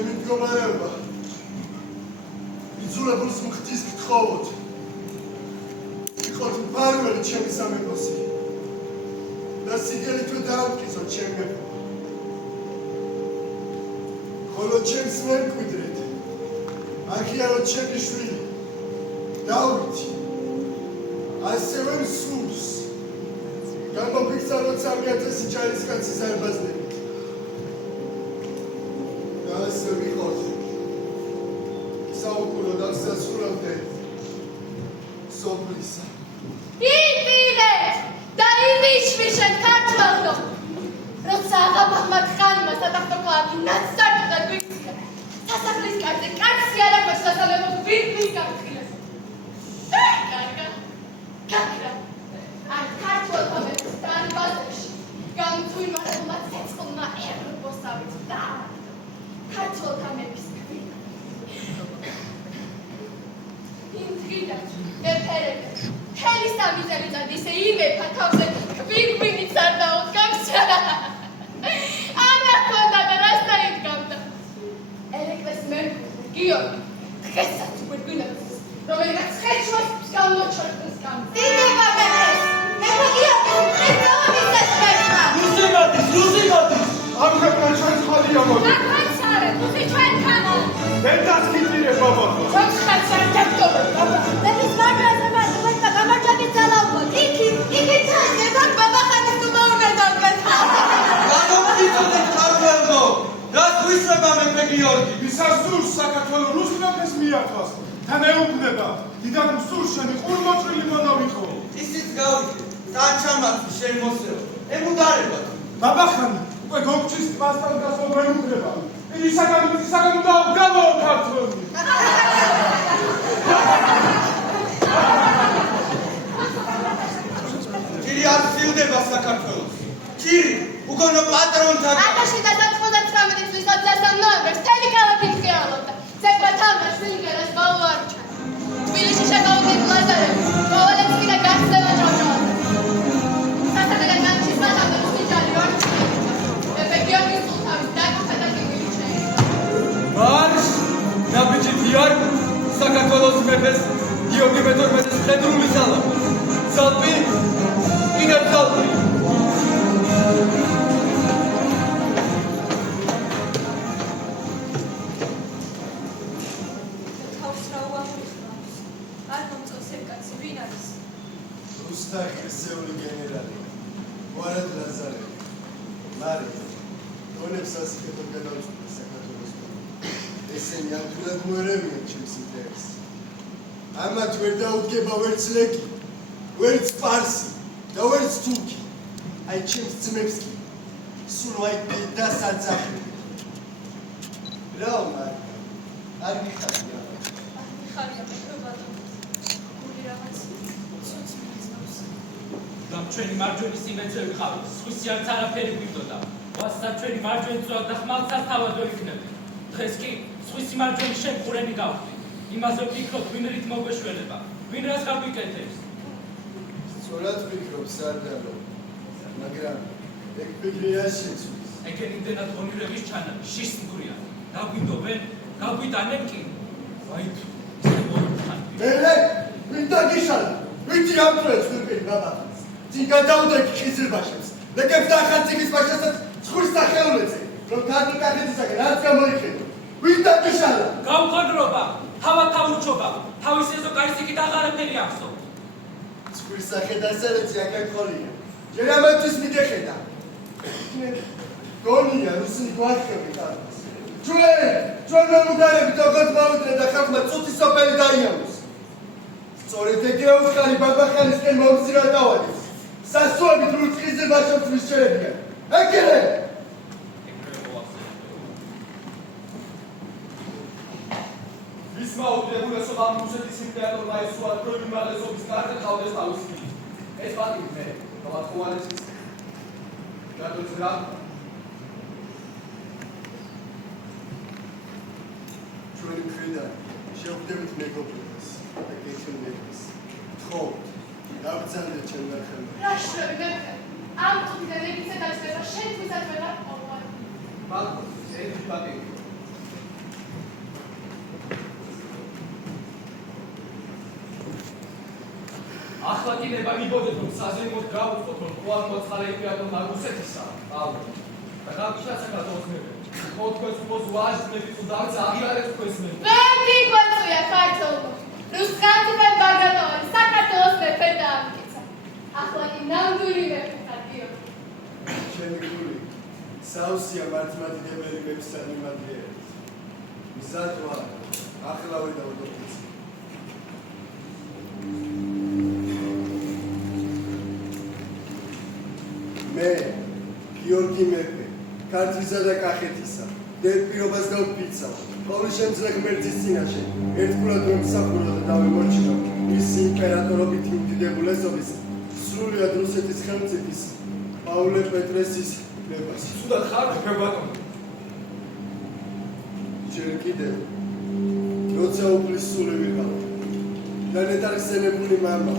ჩემი მდგომარეობა იძულებულს მხდის გთხოვოთ იყოთ მფარველი ჩემი სამეფოსი და სიგელითვე დაამტკიცოთ ჩემ მეფობა ხოლო ჩემს მემკვიდრედ აღიაროთ ჩემი შვილი დავითი ასევე მსურს გამოფიქცაროთ 3000 ჯარისკაცის ზარბაზნებით და ასე ვიყოთ საუკუნო დასასრულამდე სოფლისა იპირეთ და იმიშვიშეთ ქართველო როცა აღაბაღმა ხანმა სათახტო ქალაქი ნაცარკდა გვიქცია სასახლის კარზე კაცი არაფერს სასალემოს ვირთვის გამხილეს კარგა არ ქართველთა მეფის დარბაზებში გამწვირმა რომელმა ცეცხლმა ერბოსავით დაამატა ქართველთა მეფის გვირგვინით იმ დღიდან მეფერები მთელი სამი წელიწად ისე იმეფა თავზე გვირგვინით არ დაუდგამს ამა ჰქონდა და რას დაიდგამდა ერეკლეს მემკვიდრე გიორგი დღესაც გვირგვინებს რომელიღაც ხეჭვას გამოჩორდეს დიდება მეფეს მეფე გიორგის მკვლელობის ესპერტა რუსიმადის ამხელა ჩვენს ხალია მოდი ახალცარე თუზი ჩვენთანა ვერ დასკიდირე ბაბა ცოცხალცარე დაქტობე ბაბა მეფის მარჯვენა მოედნებმა გამარჯვებით ძალაუფლოთ იქი თანებთან ბაბახანის თუბა უნდა დაგმეთ გამოფიცოდეთ ქართველო რა თვისება მეფე გიორგი ვისასურს საქართველოს რუს მეფეს მიართვას და მეუბნება დიდად მსურს შენი ყურმოჭრილი მონავიყო ისიც გავიქე ტანჩამაცი შენ მოსეო ემუდარებად ბაბახანი უკვე გოგჩის პასტას გასულ მეუბნება ისაგან გავაო ქართველი ჯირი არ სიუდება საქართველოს ჯირი უგონო პატრონთან 1999 წლის 23 ნოემბერს მთელი ქალაქი ღიაულობდა ზებრა თამაშ ვინგერას ბალვარჩა თბილისში შეგავდნენ ლაზარები კოვალევსკი და გარსევა ჭავჭავაძე სასახელიდან განჩის მათამდე რუსიჯარი ვარჩა მეფე გიორგის სულთანის დაკუთა და გიგვილი შეეყო მარშ ნაბიჯი ფიარ საქართველოს მეფეს გიორგი მე-12-ის მხედრული სალამი ზალპი კიდევ ზალპი რუსთა ხერსეული გენერალი ვარად ლაზარევი მარი დონებს ასიკეთო გადავწყვეტე საქართველოს ესენი ამდენად მოერევიან ჩემს ინტერესს ამათ ვერ დაუდგება ვერც ლეკი ვერც პარსი და ვერც თურქი აი ჩემს ძმებს კი სულ აი დასაძახები რა მარი არ გიხარია ხარია მეფებადო გული რაღაც ცოც მიძნობს და ჩვენი მარჯვენის სიმეცები ხავთ სხვისი არც არაფერი გვინდოდა ვასაც ჩვენი მარჯვენის ზოა და ხმალსაც თავადო იქნები დღეს კი სხვისი მარჯვენის შემხურენი გავხდი იმაზე ვფიქრობ ვინ რით მოგვეშველება ვინ რას გაგვიკეთებს სწორად ვფიქრობ სარდალო მაგრამ ეგ ფიქრია შეცვლის ეგენ იმდენად ღონირების ჩანა შიშს მგვრია დაგვინდობენ გაგვიტანენ კი ვაი მერე ვინ დაგიშალა ვინც ამწვეს ვერპერი ბაბა წინ გადაუდექი ხიზილბაშებს ლეკებს და ახალციხის ბაშასაც ცხურის სახეულეზე რომ თარგიკახეთისაგან რაც გამოიხედო ვინ დაგიშალა გავხონრობა თავად თავურჩობა თავის ეზო გაისიკით აღარაფერი ახსო ცხურის სახე დასალეცი აკაკოლია ჯერ ამათვის მიდეხედა გონია რუსინი გვარხები ხარს ჩვენ მემუდარები თოქოთ მოვიდრე და ხალხმა წუთი სოფელი დაიამოს სწორედ ეგრე უცხარი ბაბახანისკენ მომზირა დავადის სასუებით რუცხიზილ ბაშებს მისჩერებიან ეგრე ვისმა უდრებულესობა რუსეთის იმპერატორმა ესუა დროინი მაღლესობის კარზე ხავდეს თავისი ეს პატივი მე თავად ხოვალეცის ჯადოც რა ჩვენი მხრიდან შევხვდებით მეგობრობას და გეჩვენებთ თხოვთ დაბრძანეთ ჩემ ნახევარს რა შვები მეფე ამ წუთიდან ეგ ისე დაჭდება შენთვისაც ვერ არ ყოფილი ბალკონს ერთი პატივი ახლა კი ნება მიბოდეთ რომ საზეიმოდ გავუწყოთ რომ ყოველ მოცხარე იმპერატორმა რუსეთისა და გავიშა საქართველოს მეფე თქვენს უბრალოდ ვაჟნებით თუ დავით აღიარეთ თქვენს მეფე ვერდი გვეწია ქართულმა რუსკანტიდან ბაგრატოვანი საქართველოს მეფე დაამტკიცა ახლა კი ნამდვილი მეფე ხარკიო ჩემი გული საუსია მართლმადიდებელი მეფისთან მიმადლიერებს მზად ვარ ახლავე დავდოქიც მე გიორგი მეფე ქართლისა და კახეთისა დედ პირობას გავფიცავ ყოველ შემძლე ღმერთის წინაშე ერთგულად მომსახურა და დავემორჩილო მისი იმპერატორობით იმდიდებულესობის სრულიად რუსეთის ხელმწიფის პავლე პეტრესის ნებას სულად ხარ მეფე ბატონო ჯერ კიდევ როცა უფლის სული ვიყავ და ნეტარხსენებული მამა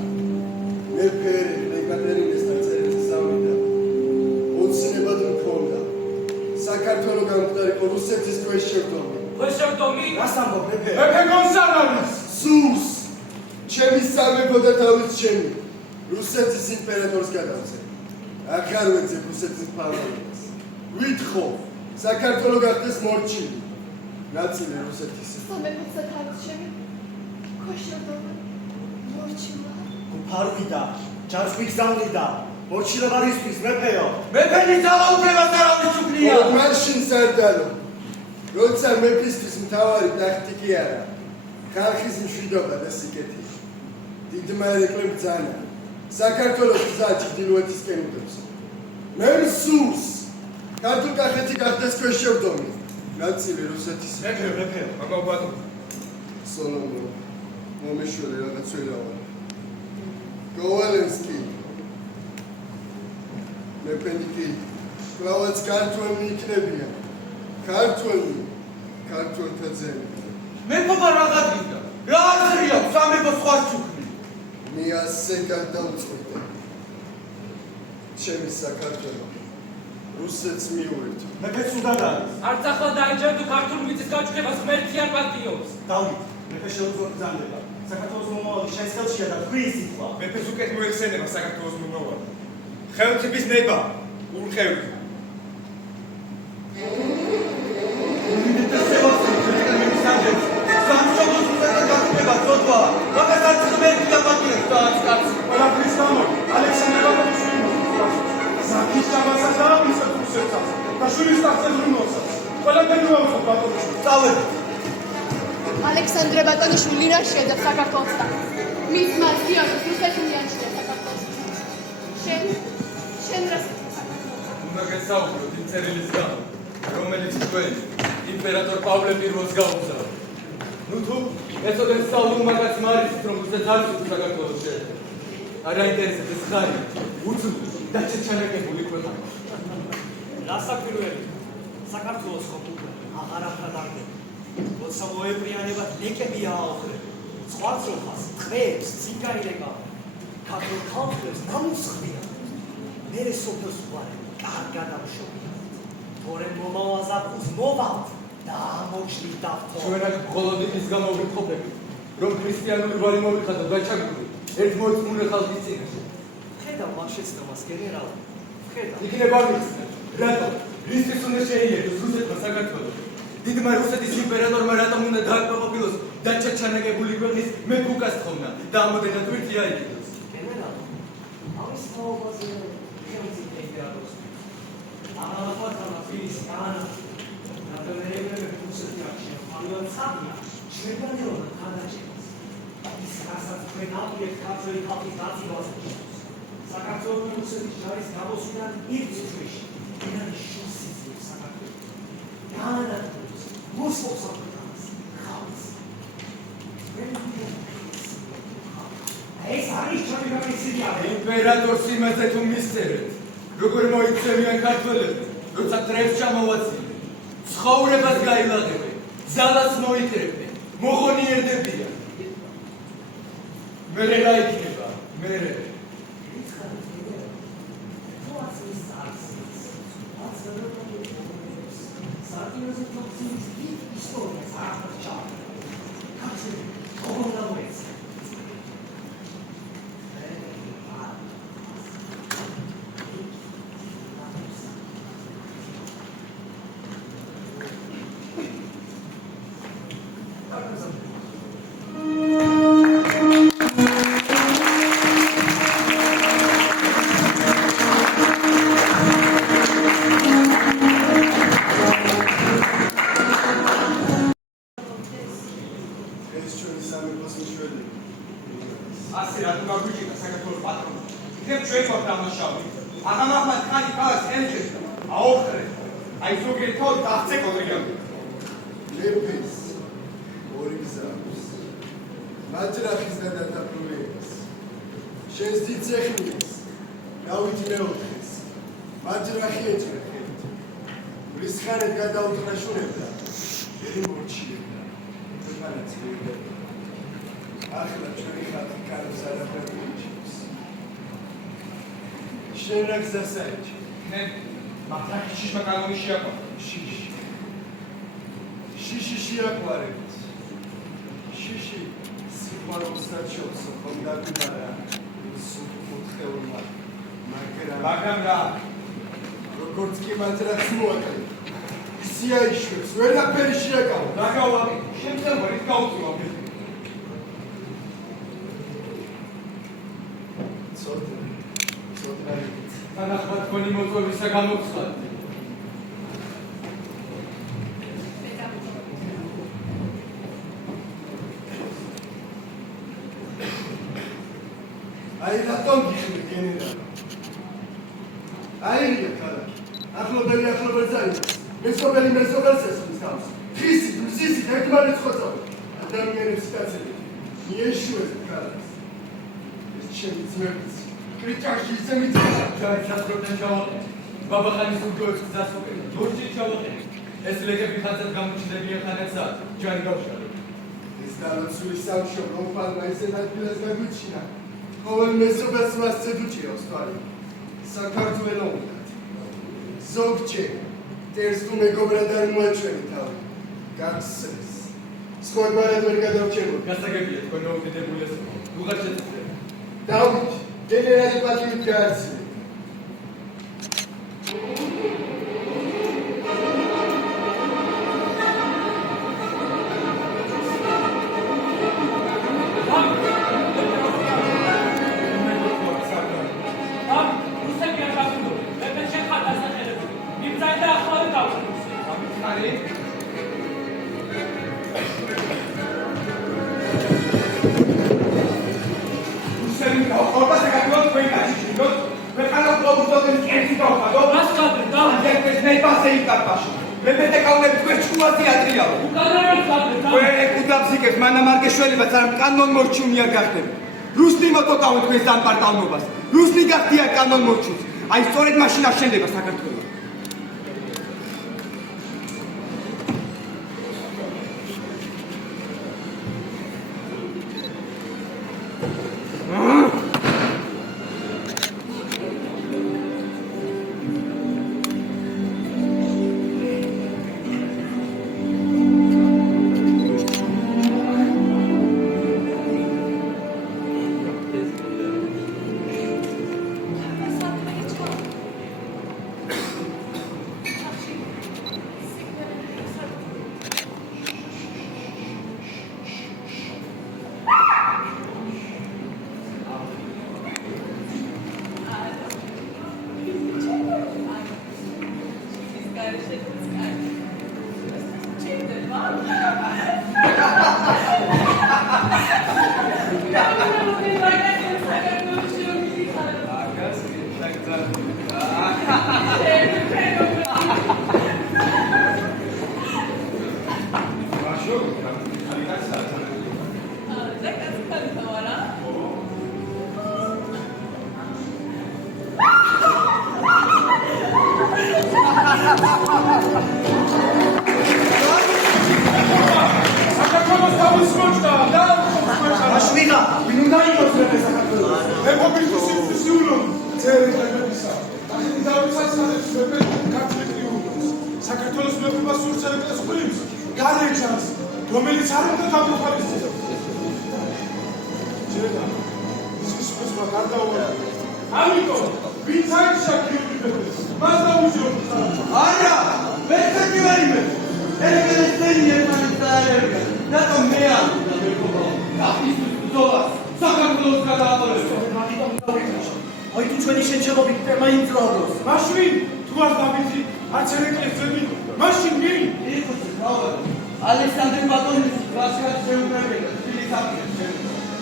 მეფე ეკატერინესთან წერილი ზავნიდა ოცნებად მქონდა საქართველო გამხდარიყო რუსეთის ქვეშევრდომი ქვეშევრდომი რას ამბობ მეფე მეფე გონსალves სუს ჩემი სამეფო და თავის ჩემი რუსეთის იმპერატორს გადავწე აღარ ვეძებ რუსეთის ფარვალებას ვითხოვ საქართველო გახდეს მორჩილი ნაწილი რუსეთის სამეფოცა თავის ჩემი ქვეშევრდომი მორჩილა ფარვიდა ჯარს ვიგზავნიდა მორჩილებარისთვის მეფეო მეფენი ძალაუფლებას არავის უკლია მაშინ სარდალო როცა მეფისთვის მთავარი ტახტი კი არა ხალხის მშვიდობა და სიკეთე დიდმა ერეკლემ ბრძანა საქართველოს გზა ჩრდილოეთისკენ უდევს მე სულს ქართულ-კახეთი გახდეს ქვეშევრდომი ნაწილი რუსეთის მეფე ამბობ ბატონო სოლომონ მომეშველი რაღაც ველავა გოვალენსკი მეფენიკი კლავაც ქართველი იქნებიან ქართველთა ძენი მეფობა რა გადიდა რა აზრია სამეფო სხვა ჩუქნი მე ასე გადავწყვიტე ჩემი საქართველო რუსეთს მიუერთო მეფეც უნდა არის არც ახლა დაეჯერა თუ ქართული მიწის გაჩქებას ღმერთი არ პატიობს დავით მეფე შეუძლო ბრძანდება საქართველოს მომავალი შენს ხელშია და თქვენი სიტყვა მეფეს უკეთ მოეხსენება საქართველოს მომავალი ხელმწიფის ნება ურხევი ალექსანდრე ბატონიშვილი რა შეედებს საქართველოსთან მის მას გიორგის რუსეთი მიაჩნია საქართველოს შენ რას უნდა გესაუბროთ იმ წერილის გამო რომელიც თქვენ იმპერატორ პავლე პირველს გაუგზავნეთ ნუ თუ ეცოდეთ სწავლულ მაგაც მარიცით რომ რუსეთს არის საქართველოს შეერთება არ აინტერესებს ეს ხარი უცბი და ჩანაკებული ქვეყანა რასაკვირველი საქართველოს ხოპულა აღარ აფრადარდება როცა მოეპრიანებათ ლეკები ააოხრებენ ზღვაწრობას ტყეებს ციგარილება ქართულ ხალხებს გამოსხდიან მერე სოფელს უყარებენ კარგად ამშობიან თორემ მომავალ ზაფხულს მოვალთ და ამოჩნით დავთო ჩვენ აქ მხოლოდ ის გამო ვიმყოფებით რომ ქრისტიანული ვარი მოვიხადოთ დაჩაგული ერთ მოწმუნე ხალხის წინაშე ხედავ მაგ შეცდომას გენერალ ხედავ იქნება მიხსნე რატომ რისთვის უნდა შეიერთოს რუსეთმა საქართველოს დიდმა რუსეთის იმპერატორმა რატომ უნდა დააკმაყოფილოს დაჩანაკებული ქვეყნის მეფუკას თხოვნა და ამოდენად ვირთი აიგიდოს გენერალ ამის მოვალზე ხელმწიფე იმპერატორს აღარ ის განა ნაბერეები რუსეთი არჩია მაგრამ საბია შეგვანეონა გადაჭერას ის რასაც თქვენ აღვიეთ ქართველი ხალხის დაწინაურებას საქართველოს რუსეთის ჯარის გამოსვლიდან ერთ წუთში ინანი შუსიძებს საქართველოს განა მოსწონს ხალხს ეს არის ჩემი გამიცდია იმპერატორს იმაზე თუ მისწერეთ როგორ მოიქცევიან ქართველები როცა დრევს ჩამოვაცილდნენ ცხოვრებას გაილაღებენ ძალას მოიკრებენ მოღონიერდებიან მერე რა იქნება მერე ჩვენ გვაქვს დამნაშავე. აღამახმად ხანი ქალაქს ემჭირდა. აოხრე. აი ზოგიერთ თავი დაღწე კონტრიგანტი. მეფეს ორი გზა აქვს. მაჯრახის და დათაფლუების. შენს დიდ ცეხნიეს გავით მეოთხეს. მაჯრახი ეჭრეხეთ. ვრისხანეთ გადაუთხრაშურებდა. ერი მორჩიებდა. ქვეყანაც მივიდა. ახლა ჩვენი ხალხი კარგს არაფერი იჩენს. შენ რა გზას აიჭი? მე მათაკი შიშმა კანონი შეაყვარა. შიში შეაყვარეთ. შიში სიყვარულს საჩობს ხომ დაგიბარა სულ მაგრამ რა როგორც კი მაძრაც მოაკლე ისი აიშვებს ვერაფერი შეაკავა დაგავალი შემწევ ის გაუწივა ცოტა თანახმად თქვენი მოწვევისა გამოგცხადეთ. აი რატომ გიხდი გენერალი? აირია ქალაქი. ახლობელი ძალებს. მეზობელი მეზობელს ესმის თავს. ხისით, მზისით ერთმანეთს ხოცავ. ადამიანებს კაცები. მიეშვეს ქალაქს. ეს ჩემი ძმებიც. კრიტიკაში ისე მიწა. ჩაიჭროდნენ ჩავაყენეთ. ბაბახანის უგდოებს გზას უკეთეთ. ჯორჯი ჩავაყენეთ. ეს ლეგები ხანძად გამოჩნდებიან ხანაცად. ჯარი გავშალოთ. ეს დალოცული სამშობლო უფალმა ისეთ ადგილას გაგვიჩინა. ყოველ მეზობელს მასწედ უჭირავს თვალი. საქართველო უნდა. ზოგჯერ ტერს თუ მეგობრად არ მოაჩვენი თავი. გახსენს. სხვა გვარად ვერ გადავჭეროთ. გასაგებია თქვენ მოუკიდებულეს. უღარ შეწყვეტ. დავით, გენერალი პატივით გააცნე. კანონ მორჩუნია გახდება. რუსნი მოტოკავენ თქვენს დამპარტავნობას. რუსნი გახდიან კანონ მორჩუნს. აი სწორედ მაშინ აშენდება საქართველო.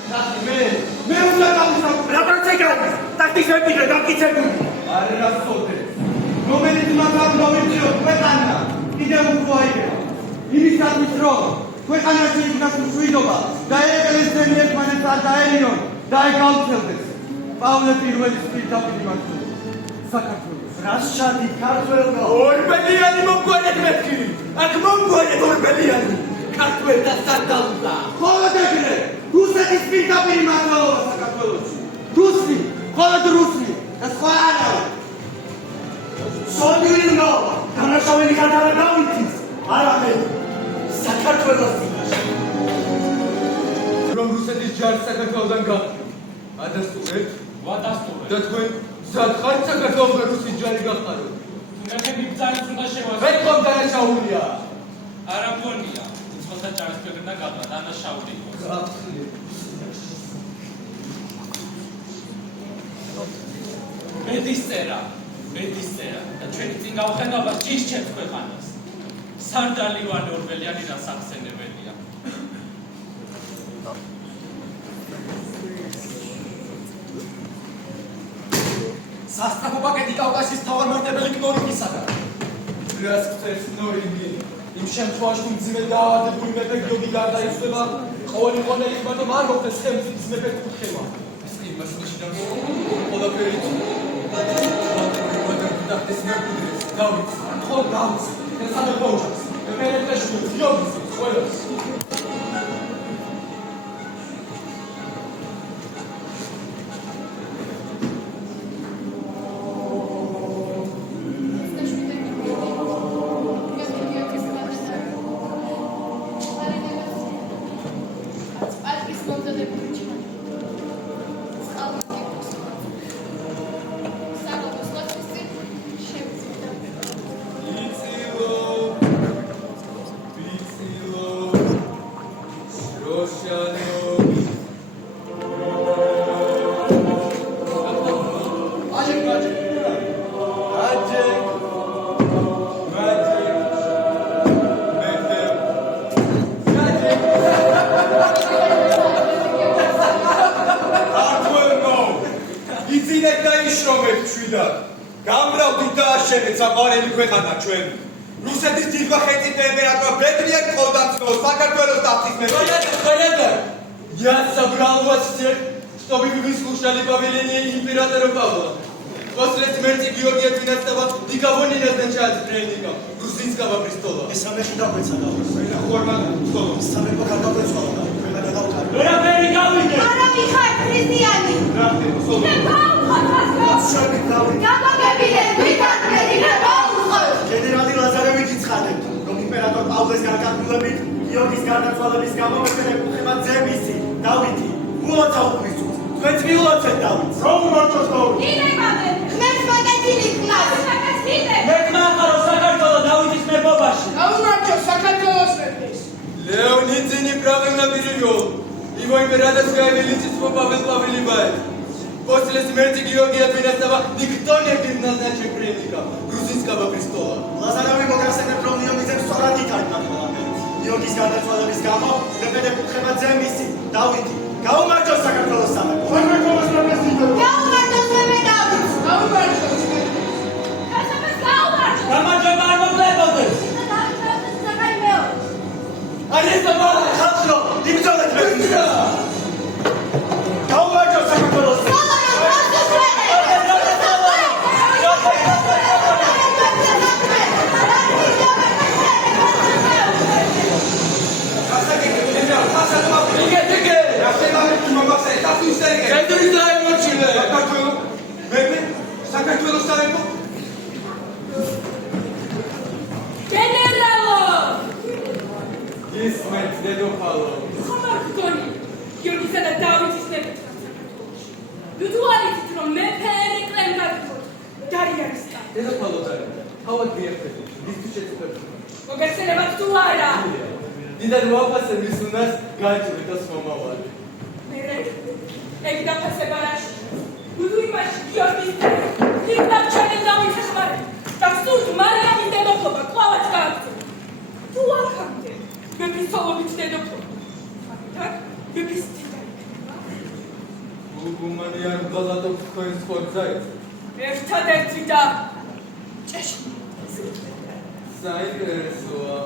მე უნდა დავუსწავლო. რა პროცეგარი? ტაქტის ვეპირე დამკიცებული. არა რა სწორდეს. რომელიც მათ ამ დავიწიოთ ქვეყანა კიდევ უფრო აიგება. იმისათვის რომ ქვეყანაში იქნას მშვიდობა და ეკლესიები ერთმანეთს არ დაერიონ და აი გავრცელდეს. პავლე პირველის პირდაპირ მართლობა. საქართველოს რას ჩადი ქართველო? ორბელიანი მომგვარეთ მეთქი. აქ მომგვარეთ ორბელიანი. ქართველთა სანდალდა. ხოლოდ ეგრე რუსეთის პირდაპირ მართლობა საქართველოში. რუსი, ხოლოდ რუსი და სხვა არა. სონივნო, განაშავენი გადარა დავითის. არამედ საქართველოს წინაშე. რომ რუსეთის ჯარი საქართველოდან გახდა. ადასტურეთ ვადასტურეთ. და თქვენ მზად ხართ საქართველოს რუსის ჯარი გახაროთ. ნახები ბრძანის უნდა შევასრულოთ. მეტყომ დანაშაულია. არა მგონია. უცხოთა ჯარის ქვეყნა გადვა დანაშაული იყოს. მედისწერა და ჩვენი წინ გავხენობა ჭიშჩებს ქვეყანას. სანდალი ვანე ორბელიანი და სახსენებელია. სასწრაფო პაკეტი კავკასიის თავმჯდომარე კნორინგისაგან. რას ხსენს ნორინგი? იმ შემთხვევაში თუ მძიმე დაავადებული მეფე გიორგი გარდაიცვალა, ყოველი ყოლე იმათო არ მოხდეს ხელმწიფის მეფე კუთხევა. ის კი მასში და ყველაფერი ეს ნაკუდეს დავით ხო დავით ეს ამ ბოჭს მეფეებში გიორგის ყველას რუსეთის დიდმა ხელმწიფე იმპერატორ ბედრიენ ყოლდანცნო საქართველოს ტახტის მეფე. Я собрал вас всех, чтобы вы слушали повеление императора Павла. После смерти Георгия XII никого не назначают преемником грузинского престола. მესამეში დაგვეცადა. Формально, что? სამეფო გარდაგვეცვალა და ყველა გადავკარგა. ვერაფერი გავიგე. არა მიხარ ქრისტიანი. მე გავხოთ. შევით დავით. გაგაგებინეთ ვიტანები და გავხოთ. გენერალი ლაზარევიჩი ცხადებს, რომ იმპერატორ პავლეს გარდაქმნილებით გიორგის გარდაცვალების გამო მეფე კუთხემა ძემისი დავითი უოცაურის უც. თქვენც მიულოცეთ დავითს. რომ მარტოს დავით. ინებამდე ხმებს მაგეთილი ხმას. საკას იდე. მე გმახარო საქართველოს დავითის მეფობაში. გაუმარჯო საქართველოს მეფეს. Леонид неправильно перевел. Его императорское величество Павел Павлович. После смерти Георгия XII никто не был назначен преемником грузинского престола. ლაზარავი მოგახსენებთ, რომ ნიომიძემ სწორად ითარგმნა ყველაფერი. გიორგის გარდაცვალების გამო მეფე კუთხემა ძემისი დავითი გაუმარჯო საქართველოს სამეფო. საქართველოს მეფეს დიდო. გაუმარჯოს მეფე დავითს. გაუმარჯოს მეფეს. გასაბეს გაუმარჯოს. გამარჯობა არ მოგლებოდეს. არესტობა ხალხო, იბრძოლეთ მეფის. გაუმარჯო საქართველოს. Didar ვაფასე მის უნას გაიჭრეთოს მომავალი. ეგ დაფასება რაში? გუდუიმაში გიორგის იქნებ ჩაი დავიხმარე. და სულ მარიამის დედოფლობა ყავაც გააქცია. თუ აქამდე მეფის ცოლობით დედოფლობა. მაგათ მეფის ციდან. გზაიცა. ერთადერთი და ჭეშმარიტი. საინტერესოა.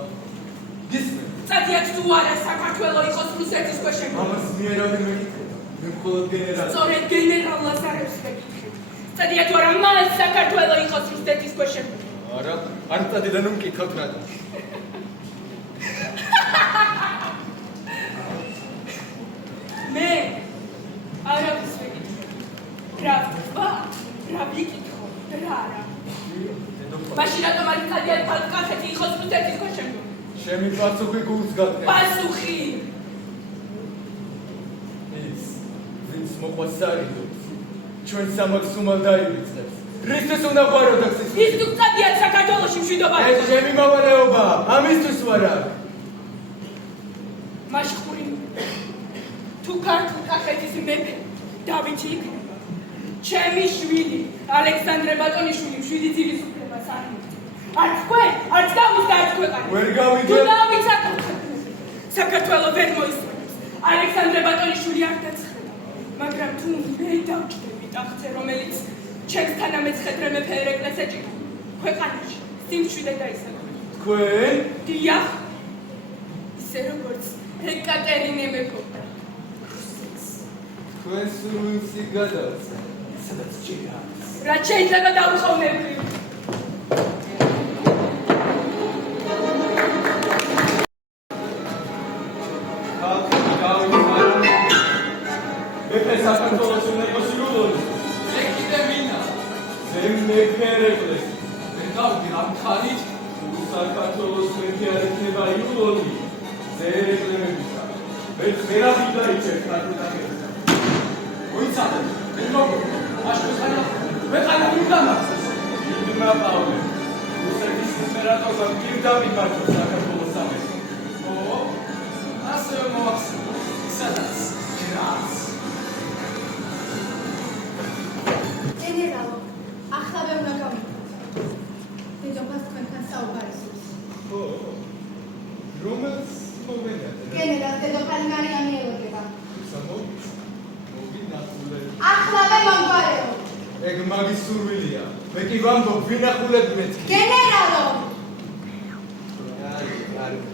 გისმენ. წადიათ თუ არა საქართველო იყოს რუსეთის ქვეშევრდომილი. ამას მიერავი მეკითხება. მე მხოლოდ გენერალი. სწორედ გენერალ ლაზარევს მეკითხები. წადიათ თუ არა მან საქართველო იყოს რუსეთის ქვეშევრდომილი. არა, არ წადი და ნუ მკითხავთ რატომ. მე არაფერს ვეკითხები. რა ვთქვა? რა ვიკითხო? რა არა. მაშინ რატომ არ წადიათ კახეთი იყოს რუსეთის ქვეშევრდომილი? შემი პასუხი გულს გაგდე. პასუხი ის ვინც მოყვას არიდობს ჩვენ სამաքს უმალ დაივიწყებს. რისთვის უნდა ყვაროდოთ ის? ის თუ წადიათ საქართველოში მშვიდობა. ეს ჩემი მოვალეობა, ამისთვის ვარ აქ. მაშხური თუ ქართულ კახეთის მეფე დავითი იქნება, ჩემი შვილი ალექსანდრე ბატონიშვილი მშვიდი ძილის უფლებას არ მიღწევს. არც თქვენ, არც გამოსდა არც ქვეყანა. ვერ გავიგე. თუ დავიცაკოთ საქართველო ვერ მოისმენებს. ალექსანდრე ბატონიშვილი არ დაცხება. მაგრამ თუ მე დავჭდები ტახტზე, რომელიც ჩემს თანამეცხედრე მეფე ერეკლეს ეჭირა, ქვეყანაში სიმშვიდე დაისახება. თქვენ? დიახ, ისე როგორც ეკატერინე მეფობდა. თქვენ სულისი გადავცა. სადაც ჭირა. რაც შეიძლება დავუყოვნებრივ. მეფე საქართველოს უნდა იყოს იულონის. მე კიდე მინა. მეფე ერეკლეს. მე გავდი ამ ხალით საქართველოს მეფე არ იქნება იულონი. ერეკლემებისა. მე ხერაფი დაიჭერ ქართულთაგებისა. მოიცადე. მე მოგო. მე ხანა უნდა მახსოვს. იდმა პავლე. რუსეთის იმპერატორმა პირდაპირ მართლა საქართველოს სამეფო. ო, ასე მოახსენე. სადაც ჯრას. გენერალო, ახლავე უნდა გავიქოთ. დედოფალს თქვენთან საუბარისოს. ო, რომელს მოგენიათ? გენერალ, დედოფალი მარიამი ელოდება. მოგინახულებ. ახლავე მომგვარეო. ეგ მაგის სურვილია. მე კი ვამბობ, ვინახულებ მეთქი. გენერალო! არის.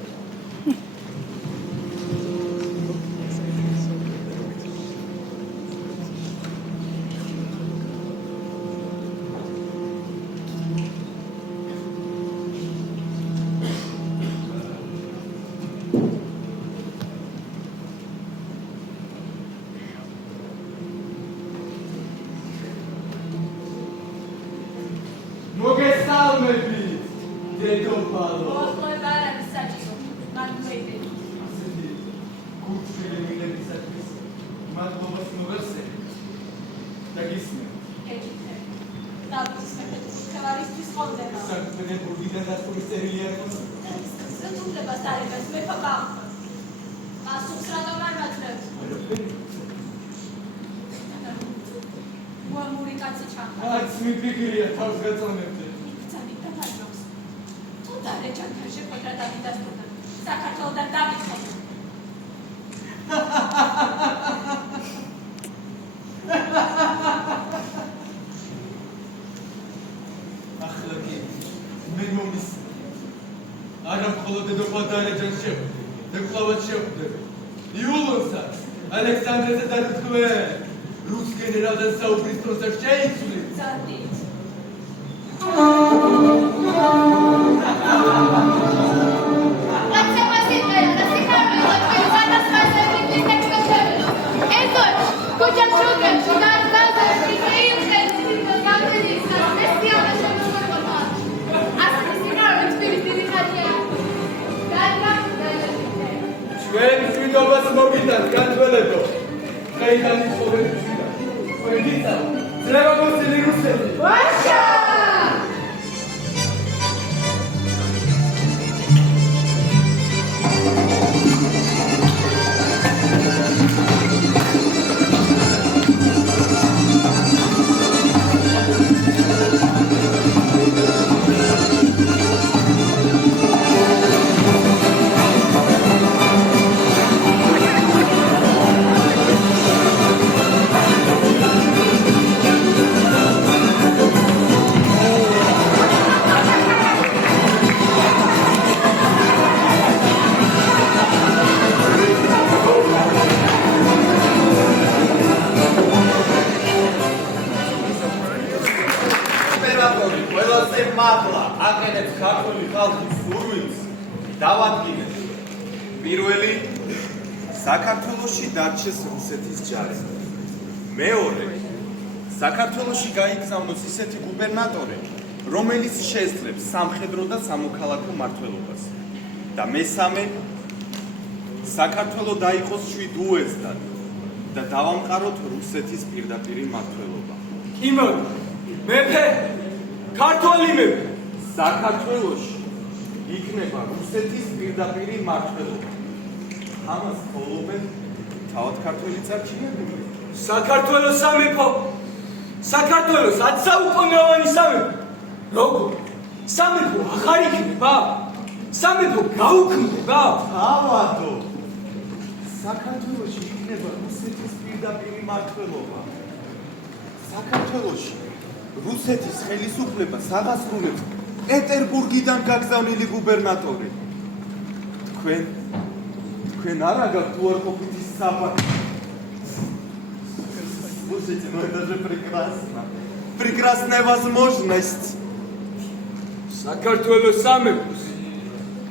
მოგესალმები, დედოფალო. მოახლოება არ არის საჭირო. მან მოიგეთ. ასეთი გულწრფელი მიღებისათვის მადლობას მოგახსენებთ. და გისმენთ. ეკითხები. დავითის მეფე ხევარისთვის ყოლდება. სანქტ-პეტერბურგიდან დასწრის წერილი არ იყო? სრულდება საერთოდ მეფე გაახდა. პასუხს რატომ არ მაძლევთ? მოამური კაცი ჩახა. არც მიფიქრია თავს გაწონებდი. იქცანით და დაჯობს. თუ დარეჯანთან შეხვედრა დავიდასწორდა. საქართველოდან დავიწყოთ. ახლა კი მე მომისმენ. არა მხოლოდ დედოფალ დარეჯანს შეხვდები, და კვლავაც შეხვდები. იულონსაც, ალექსანდრესა და თქვენ. რუს გენერალთან საუბრის დროსაც შეიცვლით. წადით. ჩვენ მშვიდობას მოგიტანთ, განძველებო. დღეიდან იცხოვენ მშვიდად. ვეგიცა, ძლევა მოსილი რუსები. ვაშა! Thank ყველაზე მაღლა აყენებს ქართული ხალხის სურვილს დავადგინეთ. პირველი, საქართველოში დარჩეს რუსეთის ჯარი. მეორე, საქართველოში გაიგზავნოს ისეთი გუბერნატორი, რომელიც შეძლებს სამხედრო და სამოქალაქო მმართველობას. და მესამე, საქართველო დაიყოს შვიდ უეზდად და დავამყაროთ რუსეთის პირდაპირი მმართველობა. იმოდი, მეფე, ქართველი მეფე. საქართველოში იქნება რუსეთის პირდაპირი მმართველობა. ამას ხოლობენ თავად ქართველი წარჩინებული. საქართველოს სამეფო, საქართველოს 10 საუკუნოვანი სამეფო. როგორ? სამეფო აღარ იქნება? სამეფო გაუქმდება? ავადო. საქართველოში იქნება რუსეთის პირდაპირი მმართველობა. საქართველოში რუსეთის ხელისუფლებას აღასრულებს პეტერბურგიდან გაგზავნილი გუბერნატორი. თქვენ არა გაქვთ უარყოფითი საფრთხე. Слушайте, ну это же прекрасно. Прекрасная возможность. საქართველოს სამეფოს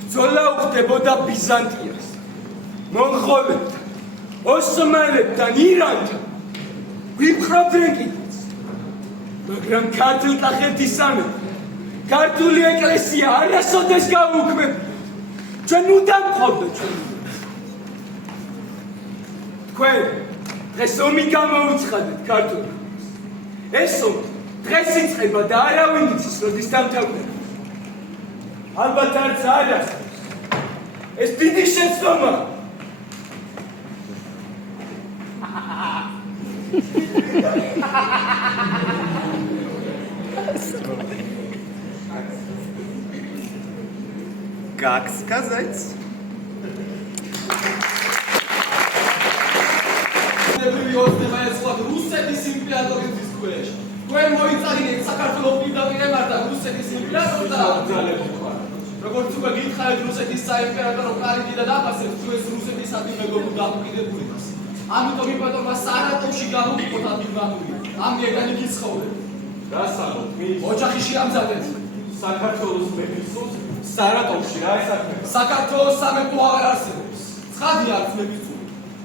ბრძოლა უხდებოდა ბიზანტიას, მონღოლებთან, ოსმალებთან, ირანთან, ვიფხობდნენ კიდეც. მაგრამ ქართლ-კახეთის სამეფო, ქართული ეკლესია არასოდეს გაუქმებია. ჩვენ უდან გყავდა ჩვენ. თქვენ დღეს ომი გამოუცხადეთ ქართულს. ეს ომი დღეს იწყება და არავინ იცის როდის დამთავრდება. ალბათ არც არას. ეს დიდი შეცდომა. Как сказать? რუსეთის იმპერატორის ქვეშ. თქვენ მოიწარინეთ საქართველოს პირდაპირ ემართა რუსეთის იმპერატორს და როგორც უკვე გითხარით რუსეთის საიმპერატორო კარგი და დაფასეთ თქვენს რუსეთის ადმინისტრაციულ დამოკიდებულებას. ამიტომ იმპერატორმა სარატოვში გამოიყო ადგილმამული. ამიერიდან იგი ცხოვრობს. დასალოთ, მის ოჯახი შეამზადეთ. საქართველოს მეფისს სარატოვში რა ესახება? საქართველოს სამეფო აღარ არსებობს. ცხადია არც მეფისწული.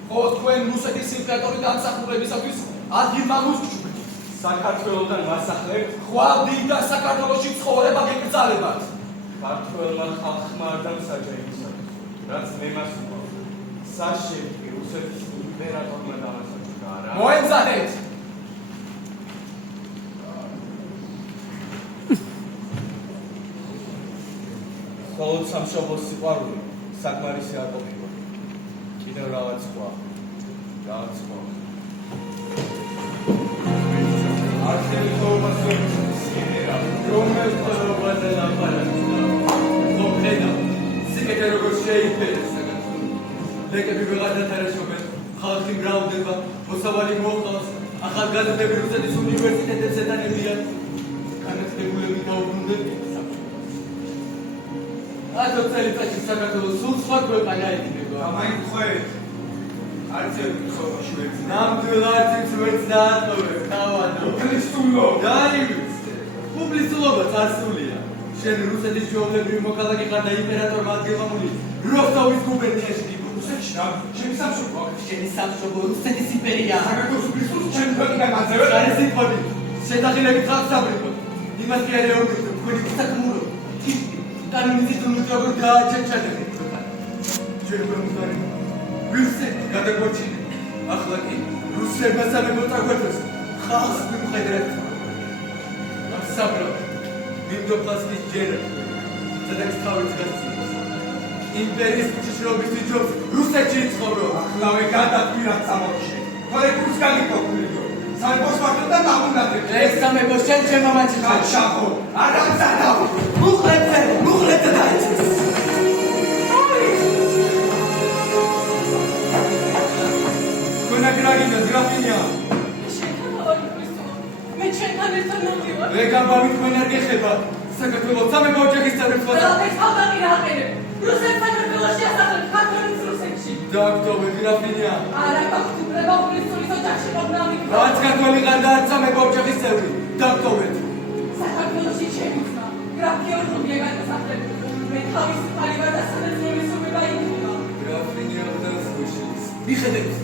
ხო თქვენ რუსეთის იმპერატორი დამსახურებისათვის ადგილმამულს გჭირდებათ. საქართველოსთან მასახლებ ხვავდი და საქართველოში ცხოვრება გეკრძალებათ. ქართველმა ხალხმა არ დამსაჯა იმისათვის, რაც მე მას უყვარს. საშემტკი რუსეთის იმპერატორმა დამასაჯა რა? მოემზადეთ. მხოლოდ სამშობლოს სიყვარული საკმარისი არ ყოფილა. კიდევ რაღაც სხვა. ლეკები ვეღარ დათარეშობენ, ხალხი მრავლდება, მოსავალი მოყავს, ახალგაზრდები რუსეთის უნივერსიტეტებს ეტანებიან, განათლებულები დაუბრუნდებიან. 10 წელიწადში საქართველოს სულ სხვა ქვეყანა იქნება. გამაიხვეთ. არც ერთი ხობაში ვერც. ნამდვილად ვერც დაატოვებ, თავადო. ქრისტულო. დაივიცე. პუბლიცულობა წარსულია. შენ რუსეთის ჩვეულებრივი მოქალაქე ხარ და იმპერატორმა ადგილმამული როსტოვის გუბერნიაში გიგო. რუსეთში რა? შენი სამშობლო აქ. შენი სამშობლო რუსეთის იმპერია. საქართველოს უბისურს ჩემ ქვეყნიდან მაძევე. არ ეს სიტყვები. შედაღილებით ხალხს აბრიყოთ. იმას კი არ ეუბნებთ, თქვენი საკმურო. კანონიზის დონუჯაბურ გააჩეჩადებით. ჯერ მომდარი. რუსეთი გადაგვაჩინე. ახლა კი რუსებმა სამეფო წაგვეწეს. ხალხს მიუხედავთ. საბრო. მინდოპლასკის ჯერა. სადაც თავის გასცემს. იმპერიის მჭიშრობის ჯობს რუსეთში ცხოვრობ. ახლავე გადაკვირა წამოჩე. თორე კურს გამიყოფილო. სამეფოს მართლობა დამუნადეთ. ეს სამეფო შენ შემომაჩი ხარ. შახო. არ ამზადავ. მუხლეთზე დაიწყეს. კონაგრაგინა გრაფინია. მე ჩვენთან ერთად მოვიდივარ. რეგამბავი თქვენ არ გეხება. საქართველოს სამეფო ოჯახის წევრებს ვადა. ეს ხალხი რა აყენებ? რუსეთს საქართველოში ასახებ ქართველის რუსეთში. დოქტორ გრაფინია. არა გახტუბრება უბისურის ოჯახში ყოფნა ამით. რაც ქართველი ხარ და არც სამეფო ოჯახის წევრი. დოქტორ საქართველოში ჩემი თავის პალივარ და სადაც მოგება იქნება. გრაფინია და სუშის. მიხედეთ.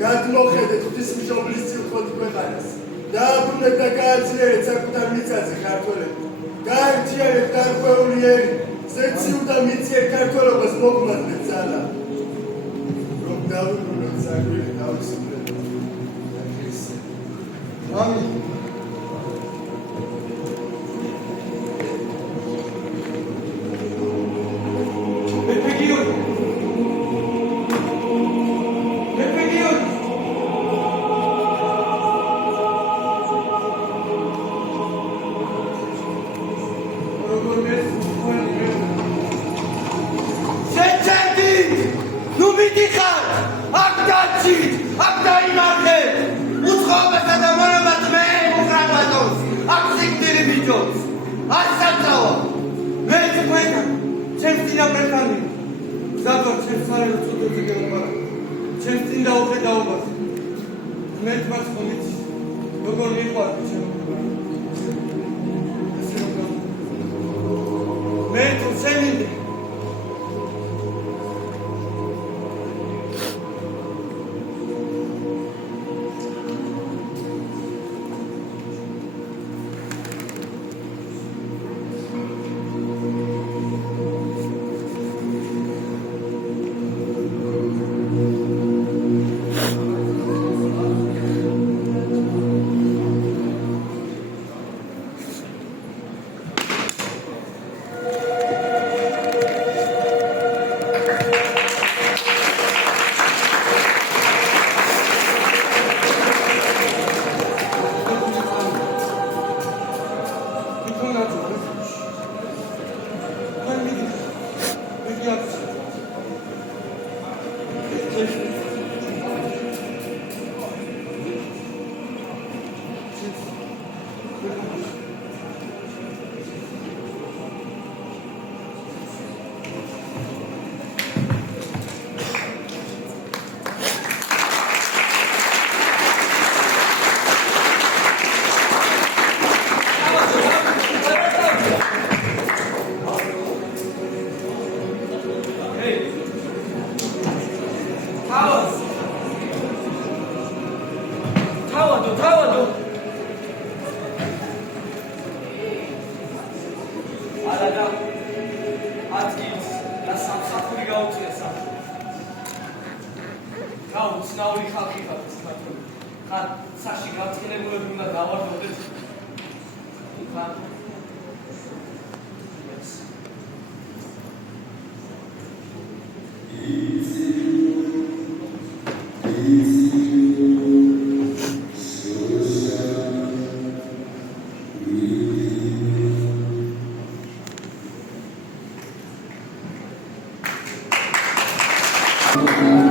გადმოხედეთ ღვთისმშობლის წილხოთ ქვეყანას. დააბრუნეთ და გააძლიერეთ საკუთარ მიწაზე ქართველები. გააერთიანეთ გარკვეული ერი, ზეციურ და მიწიერ ქართველობას მოგმართეთ ძალა. რომ დავუბრუნოთ საკვირი თავისუფლება და ქრისტე. ამინ. Thank you.